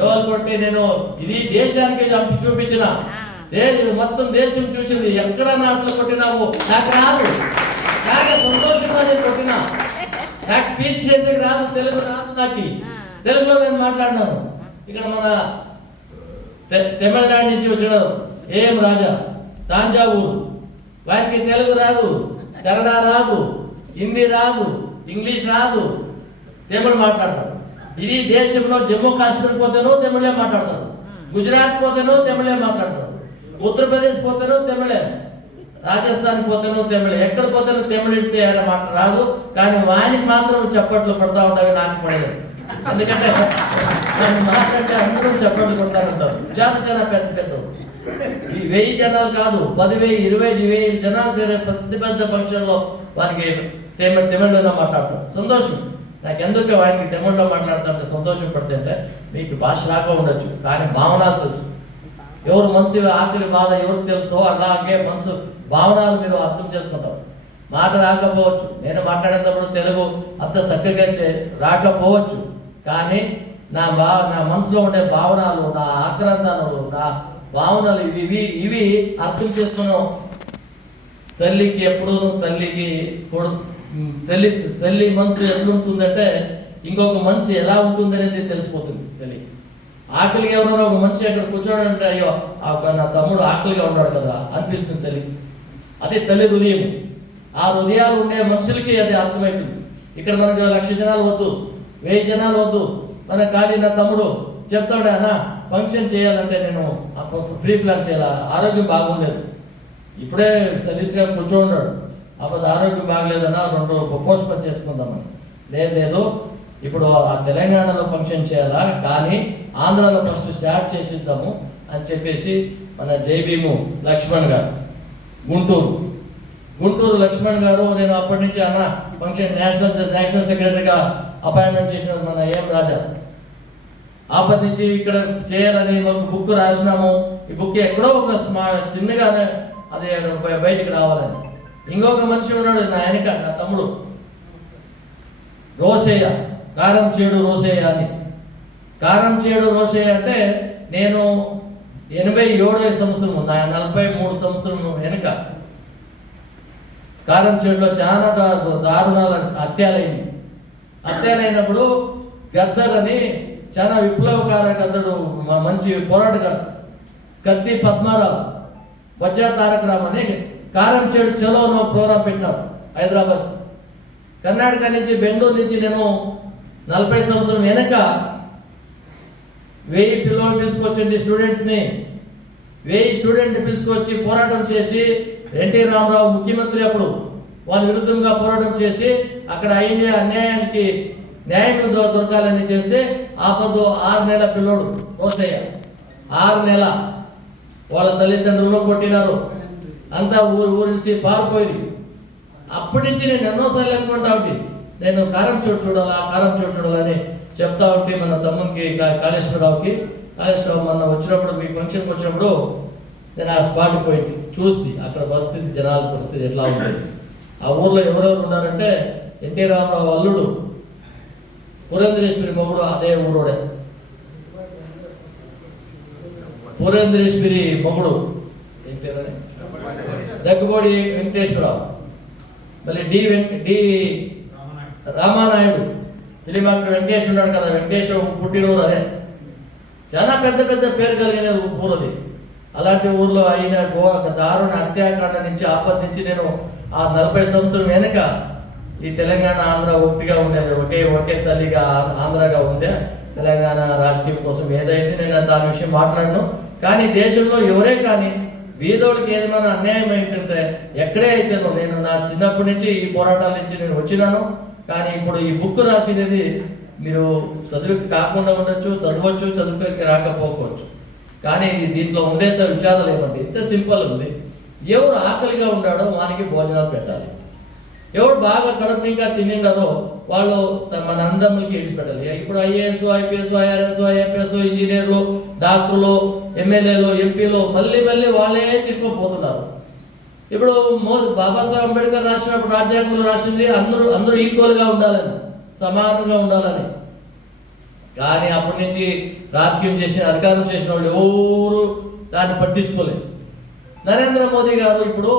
డోల్ కొట్టి నేను ఇది దేశానికి చూపించిన మొత్తం దేశం చూసింది. ఎక్కడ నాట్లో కొట్టినావు నాకు రాదు, నాకు సంతోషంగా నేను కొట్టినా. నాకు స్పీచ్ చేసేది రాదు, తెలుగు రాదు నాకు. తెలుగులో నేను మాట్లాడినాను. ఇక్కడ మన తమిళనాడు నుంచి వచ్చినారు ఏం రాజా తాంజావూరు, వారికి తెలుగు రాదు, కన్నడ రాదు, హిందీ రాదు, ఇంగ్లీష్ రాదు, తమిళ్ మాట్లాడతారు. ఇది దేశంలో జమ్మూ కాశ్మీర్ పోతేనో తమిళే మాట్లాడతారు, గుజరాత్ పోతేనో తమిళే మాట్లాడతారు, ఉత్తరప్రదేశ్ పోతేనో తమిళే, రాజస్థాన్ పోతేనో తమిళే, ఎక్కడ పోతేనో తమిళ ఇస్తే మాట రాదు. కానీ వానికి మాత్రం చప్పట్లు పడతా ఉంటాయి, నాకు పడలేదు. ఎందుకంటే మాట్లాడితే అందరూ చప్పట్లు కొడతారంటారు. చాలా పెద్ద పెద్ద 1000 జనాలు కాదు, 10,000, 20,000 జనాలు చేరే పెద్ద ఫంక్షన్లో వానికి తమిళలో మాట్లాడతారు. సంతోషం. నాకు ఎందుకు వారికి తమిళలో మాట్లాడుతుంటే సంతోషం పడుతుంటే, మీకు భాష రాక ఉండొచ్చు కానీ భావనాలు తెలుసు. ఎవరు మనసు ఆకలి బాధ ఎవరికి తెలుసో అలాగే మనసు భావనాలు మీరు అర్థం చేసుకుంటారు. మాట రాకపోవచ్చు, నేను మాట్లాడేటప్పుడు తెలుగు అంత చక్కగా రాకపోవచ్చు, కానీ నా మనసులో ఉండే భావనాలు, నా ఆక్రందనలు, నా భావనలు ఇవి అర్థం చేసుకున్నాం. తల్లికి ఎప్పుడు తల్లి మనసు ఎట్లుంటుందంటే ఇంకొక మనసు ఎలా ఉంటుందనేది తెలిసిపోతుంది. తల్లి ఆకలిగా ఎవరైనా ఒక మనిషి అక్కడ కూర్చోడంటే అయ్యో నా తమ్ముడు ఆకలిగా ఉన్నాడు కదా అనిపిస్తుంది తల్లి. అదే తల్లి హృదయం. ఆ హృదయాలు ఉండే మనుషులకి అది అర్థమవుతుంది. ఇక్కడ మనకు 1,00,000 జనాలు వద్దు, 1000 జనాలు వద్దు, మన ఖాళీ నా తమ్ముడు చెప్తాడు అన్న ఫంక్షన్ చేయాలంటే నేను ఫ్రీ ప్లాన్ చేయాలి, ఆరోగ్యం బాగుండేది, ఇప్పుడే సర్వీస్గా కూర్చోన్నాడు, అప్పుడు ఆరోగ్యం బాగలేదన్నా 2 పోస్ట్ పోన్ చేసుకుందామని. లేదు ఇప్పుడు ఆ తెలంగాణలో ఫంక్షన్ చేయాలా కానీ ఆంధ్రాలో ఫస్ట్ స్టార్ట్ చేసిద్దాము అని చెప్పేసి మన జైభీము లక్ష్మణ్ గారు గుంటూరు లక్ష్మణ్ గారు, నేను అప్పటి నుంచి అన్న ఫంక్షన్ నేషనల్ సెక్రటరీగా అపాయింట్మెంట్ చేసిన మన ఏం రాజా ఆపటి నుంచి ఇక్కడ చేయాలని ఒక బుక్ రాసినాము. ఈ బుక్ ఎక్కడో ఒక చిన్నగానే అది బయటికి రావాలని. ఇంకొక మనిషి ఉన్నాడు నా వెనక, నా తమ్ముడు రోసయ్య, కారంచేడు రోసయ్య అని. కారంచేడు రోసయ్య అంటే నేను 87వ సంవత్సరం, నా 43 సంవత్సరం వెనుక కారంచేడులో చాలా దారుణాలు హత్యలైనప్పుడు గద్దర్ అని చాలా విప్లవకార గద్దడు, మంచి పోరాటగారు కత్తి పద్మారావు, వజ్జా తారకరావు అని కారంచేడు చలోనో ప్రోగ్రాం పెట్టినారు హైదరాబాద్. కర్ణాటక నుంచి బెంగళూరు నుంచి నేను 40 సంవత్సరం వెనక 1000 పిల్లలు పిలుచుకొచ్చింది స్టూడెంట్స్ని, 1000 స్టూడెంట్ని పిలుచుకొచ్చి పోరాటం చేసి ఎన్టీ రామారావు ముఖ్యమంత్రి అప్పుడు వాళ్ళ విరుద్ధంగా పోరాటం చేసి అక్కడ అయింది అన్యాయానికి న్యాయం దొరకాలని చేస్తే ఆపద్దు 6 నెలల పిల్లోడు రోసయ్య, 6 నెల వాళ్ళ తల్లిదండ్రులను కొట్టినారు, అంతా ఊరిసి పారిపోయింది. అప్పటి నుంచి నేను ఎన్నోసార్లు అనుకుంటా ఉంటే నేను కారం చోటు చూడాలని చెప్తా ఉంటే మన తమ్మునికి కాళేశ్వరరావుకి మొన్న వచ్చినప్పుడు మీ ఫంక్షన్కి వచ్చినప్పుడు నేను ఆ స్పాట్కి పోయింది చూసి అక్కడ పరిస్థితి, జనాల పరిస్థితి ఎట్లా ఉంటుంది. ఆ ఊర్లో ఎవరెవరు ఉన్నారంటే ఎన్టీ రామారావు అల్లుడు పురంధరేశ్వరి మొగుడు అదే ఊరోడే, పురంధరేశ్వరి మొగుడు ఏంటని దగ్గుబోడి వెంకటేశ్వరరావు, మళ్ళీ D Ramanaidu film actor Venkatesh ఉన్నాడు కదా, వెంకటేశ్వర పుట్టినూరు అదే. చాలా పెద్ద పెద్ద పేరు కలిగిన ఊరది. అలాంటి ఊర్లో అయిన దారుణ హత్యాకాండ నుంచి ఆపద నుంచి నేను ఆ 40 సంవత్సరం వెనక ఈ తెలంగాణ ఆంధ్ర ఒకటిగా ఉండేది, ఒకే తల్లిగా ఆంధ్రగా ఉండే. తెలంగాణ రాజకీయం కోసం ఏదైతే నేను దాని విషయం మాట్లాడను. కానీ దేశంలో ఎవరే కానీ వీధోళ్ళకి ఏదేమైనా అన్యాయం ఏంటంటే ఎక్కడే అయితేనో నేను నా చిన్నప్పటి నుంచి ఈ పోరాటాల నుంచి నేను వచ్చినాను. కానీ ఇప్పుడు ఈ బుక్ రాసినది మీరు చదువుకి కాకుండా ఉండొచ్చు, చదవచ్చు, చదువుకి రాకపోవచ్చు, కానీ దీంట్లో ఉండేంత విచారాలు ఏమంటే ఇంత సింపుల్ ఉంది. ఎవరు ఆకలిగా ఉన్నాడో వానికి భోజనాలు పెట్టాలి, ఎవరు బాగా కడుపునిగా తినిండారో వాళ్ళు మన అందరికి ఇడిచిపెట్టాలి. ఇప్పుడు ఐఏఎస్, ఐపీఎస్, ఐఆర్ఎస్, ఐఎఫ్ఎస్, ఇంజనీర్లు, డాక్టర్లు, ఎమ్మెల్యేలు, ఎంపీలు మళ్ళీ వాళ్ళే తిరుక్కుపోతున్నారు. ఇప్పుడు బాబాసాహెబ్ అంబేద్కర్ రాసినప్పుడు రాజ్యాంగంలో రాసింది అందరూ ఈక్వల్గా ఉండాలని, సమానంగా ఉండాలని. కానీ అప్పటి నుంచి రాజకీయం చేసిన అధికారం చేసిన వాళ్ళు ఎవరు దాన్ని పట్టించుకోలేదు. నరేంద్ర మోదీ గారు ఇప్పుడు